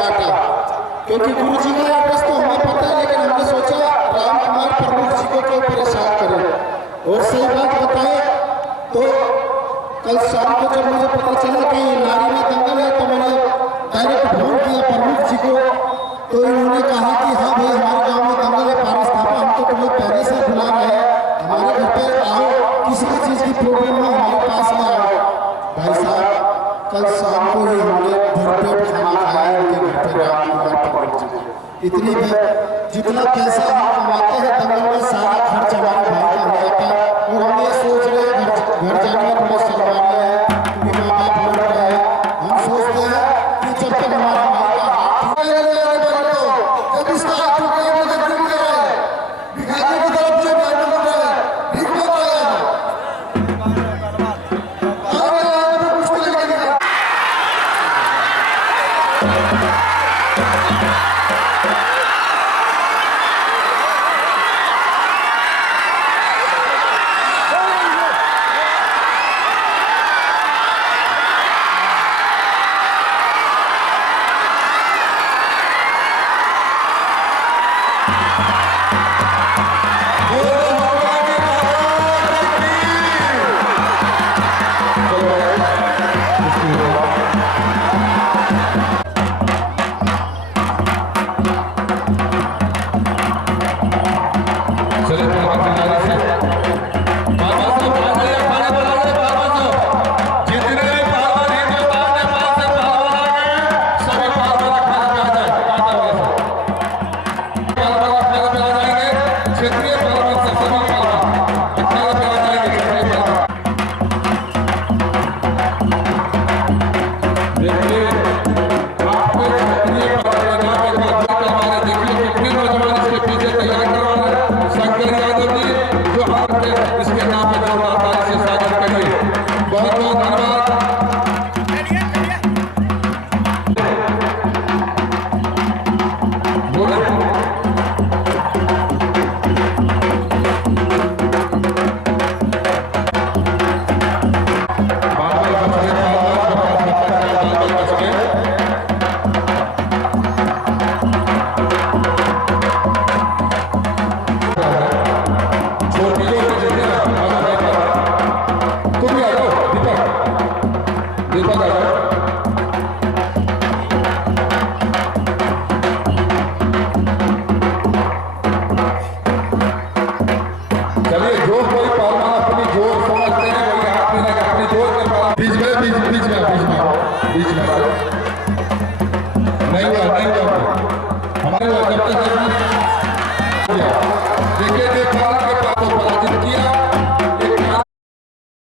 काटा, क्योंकि गुरु जी का एड्रेस तो हमें पता है, लेकिन हमने सोचा राम कुमार प्रमुख जी को क्यों परेशान करें। और सही बात बताए तो कल शाम को जब मुझे पता चला कि नारी में दंगल है, तो मैंने डायरेक्ट फोन किया प्रमुख जी को, तो इन्होंने कहा कि हाँ भाई हमारे गांव में दंगल है, पारस थापा हम तो तुम्हें पहले से बुला रहे हैं, हमारे घर पे आओ, किसी भी चीज़ की प्रॉब्लम हो हमारे पास में आओ। भाई साहब कल शाम को ही हमने भरपेट खाना खाया उनके घर पे राम कुमार प्रमुख जी को। इतनी जितना पैसा हम कमाते हैं दंगल में सारा खर्च हमारे भाई का हो जाता है, और हम ये सोच रहे हैं घर जाने में थोड़ा शर्माना है क्योंकि माँ बाप मर रहे हैं। हम सोचते हैं कि जब तक हमारा भाई का हाथ जब इसका हाथ टूटेगा तो टूट जाए, भिखारी की तरफ से बैठ जाए, ठीक हो जाएगा। मुश्किल लगेगा। बीच में